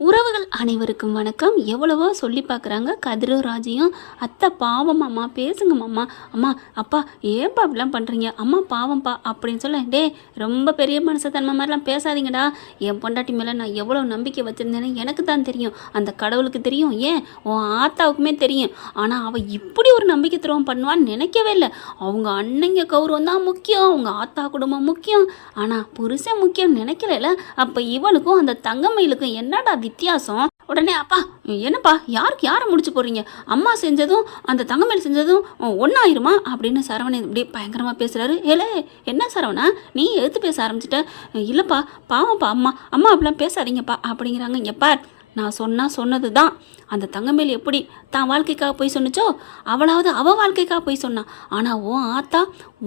உறவுகள் அனைவருக்கும் வணக்கம். எவ்வளவோ சொல்லி பார்க்குறாங்க. கதிரோ ராஜியும். அத்தை பாவம் அம்மா பேசுங்க மாமா. அம்மா அப்பா ஏன்பா அப்படிலாம் பண்ணுறீங்க அம்மா பாவம்ப்பா அப்படின்னு சொல்ல டே ரொம்ப பெரிய மனசத்தன்மை மாதிரிலாம் பேசாதீங்கடா. என் பொண்டாட்டி மேலே நான் எவ்வளோ நம்பிக்கை வச்சுருந்தேன்னு எனக்கு தான் தெரியும். அந்த கடவுளுக்கு தெரியும். ஏன்? உன் ஆத்தாவுக்குமே தெரியும். ஆனால் அவள் இப்படி ஒரு நம்பிக்கை துரோகம் பண்ணுவான்னு நினைக்கவே இல்லை. அவங்க அண்ணங்க கௌரவம் தான் முக்கியம். அவங்க ஆத்தா குடும்பம் முக்கியம். ஆனால் புருஷன் முக்கியம் நினைக்கல அப்போ இவளுக்கும் அந்த தங்கமயிலுக்கும் என்னடா வித்தியாசம். உடனே அப்பா என்னப்பா யாருக்கு யாரை முடிச்சு போடுறீங்க? அம்மா செஞ்சதும் அந்த தங்கமேல் செஞ்சதும் ஒன்றாயிருமா அப்படின்னு சரவணன் இப்படி பயங்கரமாக பேசுகிறாரு ஏலே என்ன சரவணா? நீ எடுத்து பேச ஆரம்பிச்சிட்ட. இல்லைப்பா பாவம்ப்பா அம்மா அம்மா அப்படிலாம் பேசாதீங்கப்பா அப்படிங்கிறாங்க இங்கே பார். நான் சொன்னால் சொன்னது தான் அந்த தங்கமேல் எப்படி தான் வாழ்க்கைக்காக போய் சொன்னுச்சோ அவளாவது அவள் வாழ்க்கைக்காக போய் சொன்னான் ஆனால் உன் ஆத்தா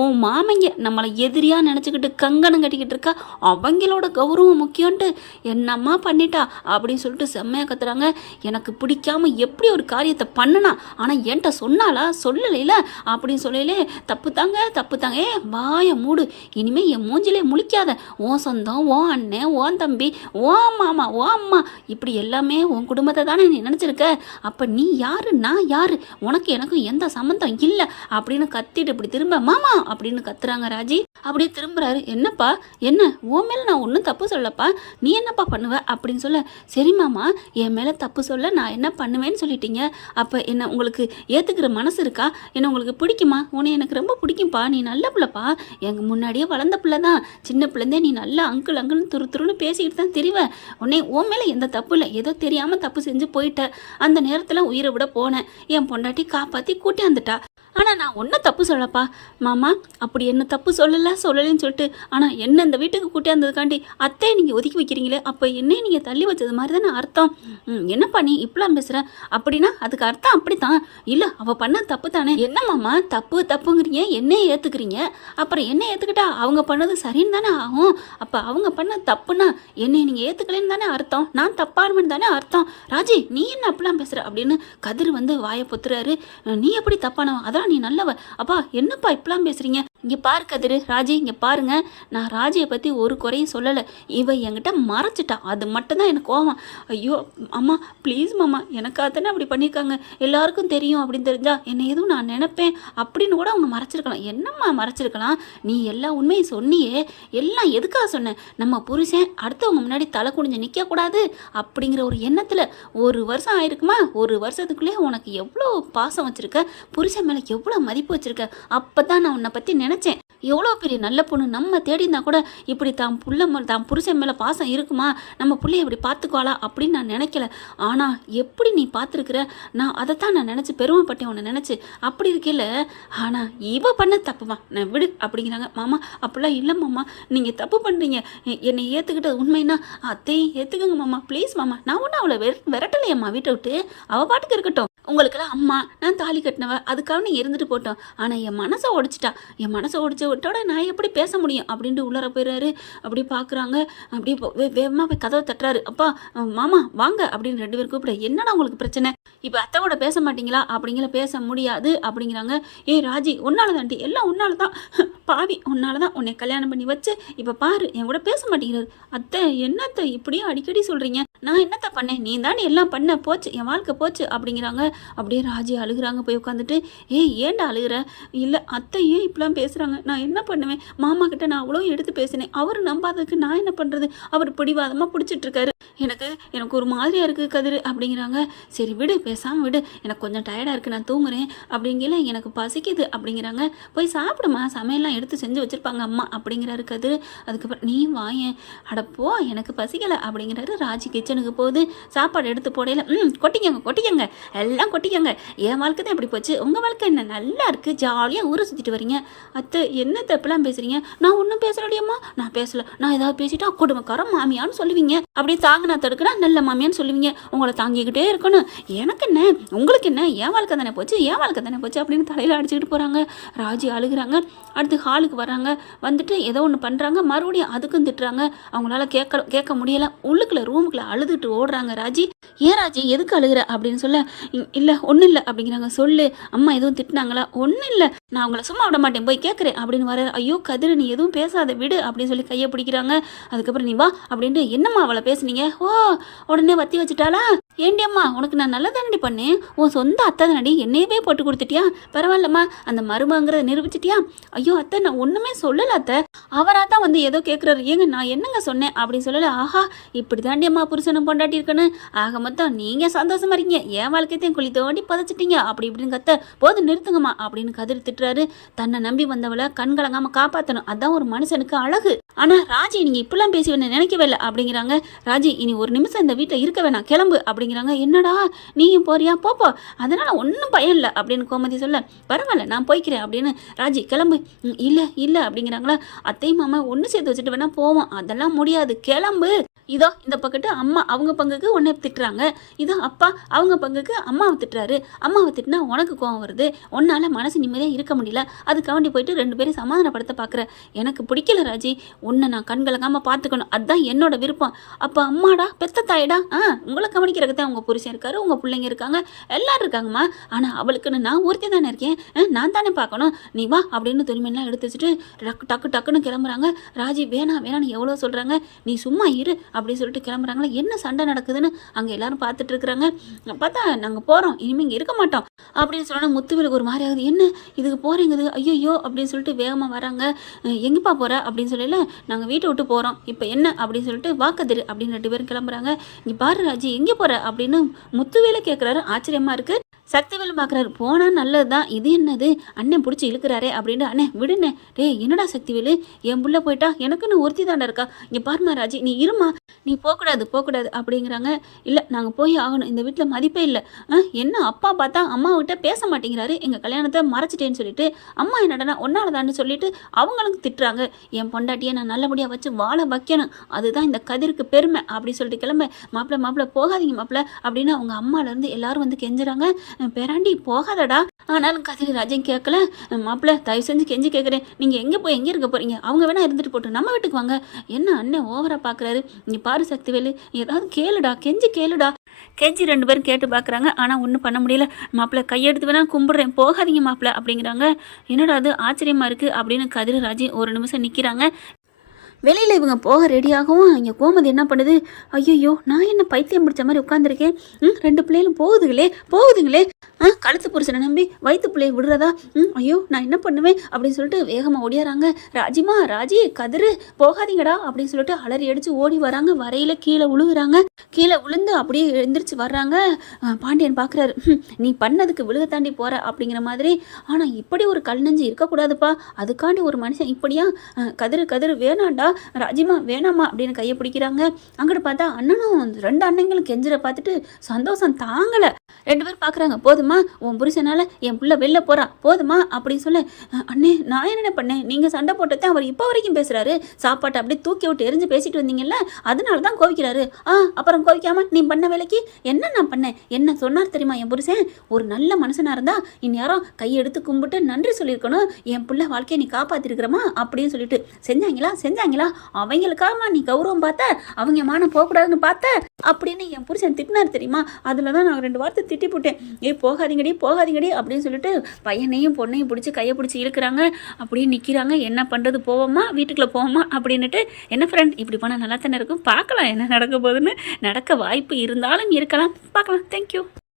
உன் மாமங்க நம்மளை எதிரியாக நினச்சிக்கிட்டு கங்கணம் கட்டிக்கிட்டு இருக்கா? அவங்களோட கௌரவம் முக்கியம்ன்ட்டு என்னம்மா பண்ணிட்டா? அப்படின்னு சொல்லிட்டு செம்மையாக கத்துறாங்க. எனக்கு பிடிக்காம எப்படி ஒரு காரியத்தை பண்ணுனா? ஆனால் என்கிட்ட சொன்னாலா சொல்லலைல. அப்படின்னு சொல்லலே தப்பு தாங்க தப்பு தாங்க ஏ வாய மூடு. இனிமே என் மூஞ்சிலே முழிக்காத. ஓ சொந்தம் ஓ அண்ணன் ஓ தம்பி ஓ மாமா ஓ அம்மா. இப்படி எல்லாமே உன் குடும்பத்தை தானே நீ இருக்க? அப்போ நீ யாரு? நான் யாரு? உனக்கு எனக்கும் எந்த சம்மந்தம் இல்லை. அப்படின்னு கத்திட்டு இப்படி திரும்ப மாமா! அப்படின்னு கத்துறாங்க ராஜி. அப்படியே திரும்புறாரு. என்னப்பா? என்ன? உன் மேலே நான் ஒன்றும் தப்பு சொல்லப்பா? நீ என்னப்பா பண்ணுவ? அப்படின்னு சொல்ல சரி மாமா என் மேலே தப்பு சொல்ல நான் என்ன பண்ணுவேன்னு சொல்லிட்டீங்க? அப்போ என்ன உங்களுக்கு ஏற்றுக்கிற மனசு இருக்கா? என்ன உங்களுக்கு பிடிக்குமா? உன்னை எனக்கு ரொம்ப பிடிக்கும்ப்பா. நீ நல்ல பிள்ளைப்பா. எங்கள் முன்னாடியே வளர்ந்த பிள்ளை தான் சின்ன பிள்ளைந்தே நீ நல்லா அங்கிள் அங்கிள்னு துரு துருன்னு பேசிக்கிட்டு தான் தெரிவ. உன்னே உன் மேலே எந்த தப்பு இல்லை. ஏதோ தெரியாமல் தப்பு செஞ்சு போயிட்ட. அந்த நேரத்தில் உயிரை விட போனேன். என் பொண்டாட்டி காப்பாற்றி கூட்டி வந்துட்டா ஆனால் நான் ஒன்றும் தப்பு சொல்லப்பா மாமா அப்படி என்ன தப்பு சொல்லலை சொல்லலைன்னு சொல்லிட்டு ஆனால் என்ன இந்த வீட்டுக்கு கூட்டியாந்ததுக்காண்டி அத்தையை நீங்கள் ஒதுக்கி வைக்கிறீங்களே அப்போ என்னையும் நீங்கள் தள்ளி வச்சது மாதிரி தானே அர்த்தம். ம், என்னப்பா நீ இப்படிலாம் பேசுகிற அப்படின்னா அதுக்கு அர்த்தம் அப்படித்தான். இல்லை அவள் பண்ண தப்பு தானே. என்ன மாமா தப்பு தப்புங்கிறீங்க என்னையே ஏற்றுக்கிறீங்க அப்புறம் என்ன ஏற்றுக்கிட்டா அவங்க பண்ணது சரின்னு தானே ஆகும்? அப்போ அவங்க பண்ண தப்புனா என்னை நீங்கள் ஏற்றுக்கலைன்னு தானே அர்த்தம். நான் தப்பானவன் தானே அர்த்தம். ராஜி நீ என்ன அப்படிலாம் பேசுகிற அப்படின்னு கதிர் வந்து வாயை பொத்துறாரு. நீ எப்படி தப்பானவன்? அதான் நீ நல்லவ. அப்பா என்னப்பா இப்பெல்லாம் பேசுறீங்க? இங்கே பாரு கதிரு ராஜி இங்கே பாருங்க. நான் ராஜியை பற்றி ஒரு குறையும் சொல்லலை. இவ என்கிட்ட மறைச்சிட்டா. அது மட்டும்தான் எனக்கு கோவம். ஐயோ அம்மா ப்ளீஸ் மாமா எனக்காக தானே அப்படி பண்ணியிருக்காங்க எல்லாருக்கும் தெரியும் அப்படின்னு தெரிஞ்சா என்னை எதுவும் நான் நினைப்பேன் அப்படின்னு கூட அவங்க மறைச்சிருக்கலாம். என்னம்மா மறைச்சிருக்கலாம்? நீ எல்லா உண்மையும் சொன்னியே. எல்லாம் எதுக்காக சொன்ன? நம்ம புருஷன் அடுத்தவங்க முன்னாடி தலை குனிஞ்சு நிற்கக்கூடாது அப்படிங்கிற ஒரு எண்ணத்தில் ஒரு வருஷம் ஆயிருக்குமா? ஒரு வருஷத்துக்குள்ளே உனக்கு எவ்வளோ பாசம் வச்சுருக்க? புருஷன் மேலே எவ்வளோ மதிப்பு வச்சுருக்க? அப்போ தான் நான் உன்னை பற்றி நினச்சேன். எவ்வளோ பெரிய நல்ல பொண்ணு நம்ம தேடி கூட இப்படி தான் புள்ள மே- தான் புருஷன் மேலே பாசம் இருக்குமா? நம்ம பிள்ளைய இப்படி பார்த்துக்குவாளா அப்படின்னு நான் நினைக்கல. ஆனால் எப்படி நீ பார்த்துருக்குற நான் அதைத்தான் நான் நினச்சி பெருமைப்பட்டேன் உன்னை நினச்சி. அப்படி இருக்கையில் ஆனால் இவ பண்ண தப்புமா? நான் விடு அப்படிங்கிறாங்க. மாமா அப்படிலாம் இல்லை மாமா. நீங்கள் தப்பு பண்ணுறீங்க என்னை ஏற்றுக்கிட்டது உண்மைன்னா அத்தையும் ஏற்றுக்குங்க மாமா. ப்ளீஸ் மாமா நான் ஒன்றும் அவளை வெற விரட்டலையம்மா வீட்டை விட்டு. அவள் பாட்டுக்கு இருக்கட்டும். உங்களுக்கெல்லாம் அம்மா நான் தாலி கட்டினவ அதுக்காக நீ இருந்துட்டு போட்டோம். ஆனால் என் மனசை உடச்சிட்டா. என் மனசை உடச்ச விட்டோட நான் எப்படி பேச முடியும்? அப்படின்ட்டு உள்ளர போயிடுறாரு அப்படி பார்க்குறாங்க அப்படியே வே வேகமாக போய் கதவை தட்டுறாரு. அப்பா மாமா வாங்க அப்படின்னு ரெண்டு பேரும் கூப்பிட என்னடா உங்களுக்கு பிரச்சனை? இப்போ அத்தை கூட பேச மாட்டீங்களா? அப்படிங்கிற பேச முடியாது. அப்படிங்கிறாங்க. ஏய் ராஜி உன்னால தாண்டி எல்லாம் உன்னால தான். பாவி உன்னால தான் உன்னை கல்யாணம் பண்ணி வச்சு இப்போ பாரு என் கூட பேச மாட்டேங்கிறாரு. அத்தை என்னத்தை இப்படியும் அடிக்கடி சொல்கிறீங்க நான் என்னத்த பண்ணேன்? நீ தானே எல்லாம் பண்ண போச்சு என் வாழ்க்கை போச்சு. அப்படிங்கிறாங்க. அப்படியே ராஜி அழுகுறாங்க. போய் உட்காந்துட்டு ஏய் ஏன்டா அழுகுற? இல்லை அத்தை ஏன் இப்படிலாம் பேசுகிறாங்க நான் என்ன பண்ணுவேன்? மாமா கிட்ட நான் அவ்வளோ எடுத்து பேசினேன். அவர் நம்பாததுக்கு நான் என்ன பண்ணுறது அவர் பிடிவாதமாக பிடிச்சிட்ருக்காரு எனக்கு எனக்கு ஒரு மாதிரியாக இருக்குது கதிர் அப்படிங்கிறாங்க. சரி விடு பேசாமல் விடு. எனக்கு கொஞ்சம் டயர்டாக இருக்குது நான் தூங்குறேன். அப்படிங்கல எனக்கு பசிக்குது அப்படிங்கிறாங்க. போய் சாப்பிடுமா? சமையல்லாம் எடுத்து செஞ்சு வச்சுருப்பாங்க அம்மா அப்படிங்கிறாரு கதிர். அதுக்கப்புறம் நீ வாயேன். அடப்போ எனக்கு பசிக்கலை அப்படிங்கிறாரு ராஜி. கிச்சனுக்கு போகுது. சாப்பாடு எடுத்து போடையில. ம் கொட்டிக்கங்க கொட்டிக்கங்க. எல்லாம் எல்லாம் கொட்டிக்கங்க. என் வாழ்க்கை தான் இப்படி போச்சு. உங்கள் வாழ்க்கை என்ன? நல்லா இருக்குது ஜாலியாக ஊரை சுற்றிட்டு வரீங்க. அத்தை என்ன தப்புலாம் பேசுகிறீங்க நான் ஒன்றும் பேசலடியம்மா நான் பேசலை. நான் ஏதாவது பேசிட்டா குடும்பக்காரன் மாமியான்னு சொல்லுவீங்க. அப்படியே தாங்கினா தடுக்கினா நல்ல மாமியான்னு சொல்லுவீங்க. உங்களை தாங்கிக்கிட்டே இருக்கணும். எனக்கு என்ன? உங்களுக்கு என்ன? என் வாழ்க்கை தானே போச்சு? என் வாழ்க்கை தானே போச்சு? அப்படின்னு தலையில் அடிச்சுக்கிட்டு போகிறாங்க ராஜி அழுகுறாங்க. அடுத்து ஹாலுக்கு வராங்க. வந்துட்டு ஏதோ ஒன்று பண்ணுறாங்க மறுபடியும் அதுக்கும் திட்டுறாங்க. அவங்களால கேட்க கேட்க முடியல. உள்ளுக்குள்ள ரூமுக்குள்ள அழுதுட்டு ஓடுறாங்க ராஜி. ஏன் ராஜி? எதுக்கு அழுகுற? அப்படின்னு சொல்ல இல்லை ஒன்றும் இல்லை. அப்படிங்கிறாங்க. சொல்லு அம்மா எதுவும் திட்டினாங்களா? ஒன்றும் இல்லை. நான் அவங்கள சும்மா விட மாட்டேன். போய் கேட்குறேன் அப்படின்னு வர ஐயோ கதிர் நீ எதுவும் பேசாத விடு. அப்படின்னு சொல்லி கையை பிடிக்கிறாங்க. அதுக்கப்புறம் நீ வா. அப்படின்ட்டு என்னம்மா அவளை பேசுனீங்க? ஓ உடனே வத்தி வச்சுட்டாளா? ஏண்டியம்மா உனக்கு நான் நல்லா தானடி பண்ணேன். உன் சொந்த அத்தை தானடி என்னையவே போட்டு கொடுத்துட்டியா? பரவாயில்லம்மா. அந்த மருமங்கிறத நிரூபிச்சிட்டியா? ஐயோ அத்தை நான் ஒன்றுமே சொல்லலை அத்தை. அவராக தான் வந்து ஏதோ கேட்குறாரு ஏங்க நான் என்னங்க சொன்னேன்? அப்படின்னு சொல்லலை. ஆஹா இப்படி தாண்டியம்மா புருஷனை புருஷனும் பொண்டாட்டி இருக்குன்னு ஆக மொத்தம் நீங்கள் சந்தோஷமா இருக்கீங்க. என் வாழ்க்கையத்தையும் குழி தோண்டி புதைச்சிட்டீங்க. அப்படி இப்படின்னு கத்த போது நிறுத்துங்கம்மா அப்படின்னு கதிர் திட்டுறாரு. தன்னை நம்பி வந்தவளை கண் கலங்காம காப்பாற்றணும் அதான் ஒரு மனுஷனுக்கு அழகு. ஆனால் ராஜி நீங்கள் இப்படிலாம் பேசி வேணும் நினைக்கவே இல்லை. அப்படிங்கிறாங்க. ராஜி இனி ஒரு நிமிஷம் இந்த வீட்டில் இருக்க வேணாம். கிளம்பு. அப்படிங்கிறாங்க. என்னடா நீயும் போறியா? போப்போ அதனால் ஒன்றும் பயம் இல்லை அப்படின்னு கோமதி சொல்ல. பரவாயில்ல நான் போய்க்கிறேன் அப்படின்னு ராஜி கிளம்பு. இல்லை இல்லை அப்படிங்கிறாங்களா. அத்தை மாமா ஒன்று சேர்த்து வச்சுட்டு வேணா போவோம். அதெல்லாம் முடியாது. கிளம்பு. இதோ இந்த பக்கத்து அம்மா அவங்க பங்குக்கு உன்னை திட்டுறாங்க. இதோ அப்பா அவங்க பங்குக்கு அம்மாவை திட்டுறாரு. அம்மாவை திட்டினா உனக்கு கோவம் வருது. உன்னால் மனசு நிம்மதியாக இருக்க முடியல. அதுக்காண்டி போயிட்டு ரெண்டு பேரும் சமாதானப்படுத்த பார்க்குற எனக்கு பிடிக்கல ராஜி. உன்னை நான் கண்கலங்காமல் பார்த்துக்கணும். அதுதான் என்னோட விருப்பம். அப்போ அம்மாடா பெத்த தாயடா? ஆ உங்களை கவனிக்கிறதுக்கு தான் உங்கள் புருஷன் இருக்காரு உங்கள் பிள்ளைங்க இருக்காங்க. எல்லாரும் இருக்காங்கம்மா. ஆனால் அவளுக்குன்னு நான் ஒருத்தி தானே இருக்கேன். நான் தானே பார்க்கணும். நீ வா அப்படின்னு துணிமெல்லாம் எடுத்து வச்சுட்டு டக்கு டக்கு டக்குன்னு கிளம்புறாங்க. ராஜி வேணாம் வேணான்னு எவ்வளோ சொல்கிறாங்க நீ சும்மா இரு. அப்படின்னு சொல்லிட்டு கிளம்புறாங்களா? என்ன சண்டை நடக்குதுன்னு அங்கே எல்லாரும் பார்த்துட்டு இருக்கிறாங்க. பார்த்தா நாங்கள் போகிறோம் இனிமேல் இங்கே இருக்க மாட்டோம். அப்படின்னு சொன்னா முத்துவிலுக்கு ஒரு மாதிரி ஆகுது என்ன? இதுக்கு போகிறேங்குது ஐயோ அப்படின்னு சொல்லிட்டு வேகமாக வராங்க. எங்கேப்பா போகிற அப்படின்னு சொல்லல. நாங்கள் வீட்டை விட்டு போகிறோம் இப்போ என்ன? அப்படின்னு சொல்லிட்டு வாக்கதிரு அப்படின்னு ரெண்டு பேரும் கிளம்புறாங்க. இங்கே பாரு ராஜி எங்கே போகிற அப்படின்னு முத்துவேலை கேட்குறாரு ஆச்சரியமாக இருக்குது சக்திவேல் பார்க்குறாரு போனால் நல்லது தான் இது என்னது? அண்ணன் பிடிச்சி இழுக்கிறாரே அப்படின்ட்டு அண்ணே விடுண்ணே. டேய் என்னடா சக்திவேலு? என் புள்ள போயிட்டா? எனக்குன்னு ஒருத்தி தாண்டா இருக்கா? இங்கே பாருமா ராஜி நீ இருமா. நீ போகக்கூடாது போகக்கூடாது அப்படிங்கிறாங்க. இல்லை நாங்கள் போய் ஆகணும். இந்த வீட்டில் மதிப்பே இல்லை. ஆ என்ன அப்பா பார்த்தா அம்மாவிட்ட பேச மாட்டேங்கிறாரு. எங்கள் கல்யாணத்தை மறைச்சிட்டேன்னு சொல்லிட்டு அம்மா என்னடனா ஒன்னாலதான்னு சொல்லிட்டு அவங்களுக்கு திட்டுறாங்க. என் பொண்டாட்டியை நான் நல்லபடியாக வச்சு வாழ வைக்கணும். அதுதான் இந்த கதிருக்கு பெருமை அப்படி சொல்லிட்டு கிளம்ப மாப்பிள்ள மாப்பிள்ள போகாதீங்க மாப்பிள்ள அப்படின்னு அவங்க அம்மாலேருந்து எல்லாரும் வந்து கெஞ்சுறாங்க. பெராண்டி போகாதடா. ஆனாலும் கதிர் ராஜன் கேட்கல மாப்பிள்ள தயவு செஞ்சு கெஞ்சி கேட்குறேன் நீங்கள் எங்கே போய் எங்கே இருக்க போகிறீங்க அவங்க வேணால் இருந்துட்டு போட்டு நம்ம வீட்டுக்கு வாங்க. என்ன அண்ணன் ஓவராக பார்க்குறாரு நீ பாரு சக்திவேலு ஏதாவது கேளுடா கெஞ்சி கேளுடா. கெஞ்சி ரெண்டு பேரும் கேட்டு பார்க்குறாங்க ஆனால் ஒன்றும் பண்ண முடியல. மாப்பிள்ள கையெடுத்து வேணா கும்பிட்றேன். போகாதீங்க மாப்பிள்ள அப்படிங்கிறாங்க. என்னடா அது ஆச்சரியமாக இருக்குது அப்படின்னு கதிர் ஒரு நிமிஷம் நிற்கிறாங்க வெளியில் இவங்க போக ரெடியாகவும் இங்கே கோமதி என்ன பண்ணுது? ஐயோ நான் என்ன பைத்தியம் பிடிச்ச மாதிரி உட்காந்துருக்கேன் ம் ரெண்டு பிள்ளைகளும் போகுதுங்களே போகுதுங்களே. ஆ கழுத்து புருஷனை நம்பி வயிற்று பிள்ளையை விடுறதா? ம் ஐயோ நான் என்ன பண்ணுவேன்? அப்படின்னு சொல்லிட்டு வேகமாக ஓடியாராங்க. ராஜிமா ராஜி கதிரு போகாதீங்கடா அப்படின்னு சொல்லிட்டு அலறி அடித்து ஓடி வராங்க. வரையில் கீழே விழுகுறாங்க கீழே விழுந்து அப்படியே எழுந்திரிச்சு வர்றாங்க. பாண்டியன் பார்க்குறாரு நீ பண்ணதுக்கு விழுக தாண்டி போகிற அப்படிங்கிற மாதிரி. ஆனால் இப்படி ஒரு கல் நெஞ்சு இருக்கக்கூடாதுப்பா. அதுக்காண்டி ஒரு மனுஷன் இப்படியா? கதிரு கதிரு வேணாண்டா. ராஜிமா வேணாமா அப்படின்னு கையை பிடிக்கிறாங்க. அங்கிட்டு பார்த்தா அண்ணனும் ரெண்டு அண்ணங்களும் கெஞ்சுற பார்த்துட்டு சந்தோஷம் தாங்கலை. ரெண்டு பேரும் பார்க்குறாங்க போதுமா உன் புருஷனால என் பிள்ளை வெளில போகிறான் போதுமா அப்படின்னு சொல்ல அண்ணே நான் என்னென்ன பண்ணேன்? நீங்கள் சண்டை போட்டதே அவர் இப்போ வரைக்கும் பேசுகிறாரு சாப்பாட்டை அப்படியே தூக்கி விட்டு எரிஞ்சு பேசிட்டு வந்தீங்கல்ல அதனால தான் கோவிக்கிறாரு. ஆ அப்புறம் கோவிக்காம நீ பண்ண வேலைக்கு என்ன நான் பண்ணேன்? என்ன சொன்னார் தெரியுமா என் புருஷன்? ஒரு நல்ல மனுஷனாக இருந்தால் இந்நேரம் கையெடுத்து கும்பிட்டு நன்றி சொல்லியிருக்கணும். என் பிள்ளை வாழ்க்கையை நீ காப்பாற்றிருக்கிறமா அப்படின்னு சொல்லிட்டு செஞ்சாங்களா? செஞ்சாங்களா? அவங்களுக்காகமா நீ கௌரவம் பார்த்த அவங்க மானம் போகக்கூடாதுன்னு பார்த்த அப்படின்னு என் புருஷன் திட்டினார் தெரியுமா? அதில் தான் நான் ரெண்டு வார்த்தை திட்டி போட்டேன். ஏய் போகாதீங்கடி போகாதீங்கடி அப்படின்னு சொல்லிட்டு பையனையும் பொண்ணையும் பிடிச்சி கையை பிடிச்சி இழுக்கிறாங்க. அப்படியே நிற்கிறாங்க என்ன பண்ணுறது போவோமா? வீட்டுக்குள்ளே போவோமா? அப்படின்னுட்டு என்ன ஃப்ரெண்ட் இப்படி போனால் நல்லா தானே இருக்கும்? பார்க்கலாம் என்ன நடக்க போகுதுன்னு. நடக்க வாய்ப்பு இருந்தாலும் இருக்கலாம். பார்க்கலாம். தேங்க்யூ